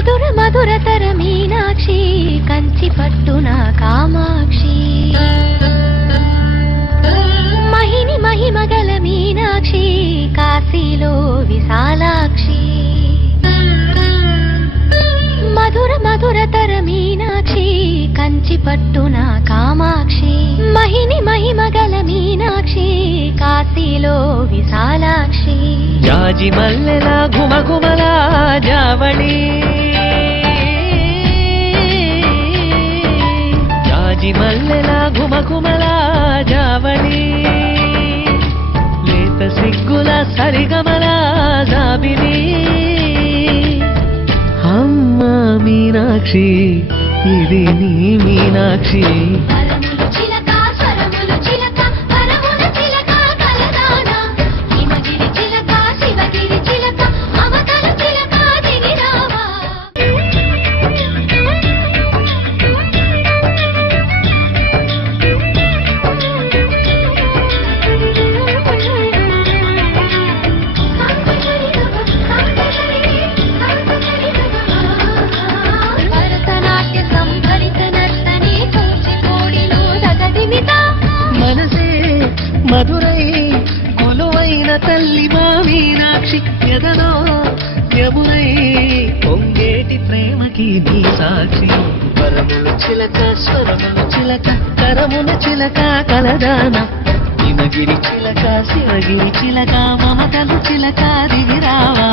మధుర మధురతర మీనాక్షి కంచి పట్టున కామాక్షి మహిని మహిమగల మీనాక్షి కాశీలో విశాలాక్షి మధుర మధురతర మీనాక్షి కంచి పట్టున కామాక్షి మహిని మహిమగల మీనాక్షి కాశీలో విశాలాక్షి జాజి మల్లెల ఘుమఘుమల జావళి జాజి మల్లెల ఘుమఘుమల జావళి లేత సిగ్గుల సరిగమల జాబిలి అమ్మ మీనాక్షి ఇది నీ మీనాక్షి మధురై కొలువైన తల్లి మా మీనాక్షి ఎదలో యమునై పొంగేటి ప్రేమకి నీ సాక్షి వరములు చిలక స్వరములు చిలక కరమున చిలక కలదాన హిమగిరి చిలక శివగిరి చిలక మమతలు చిలక దిగిరావా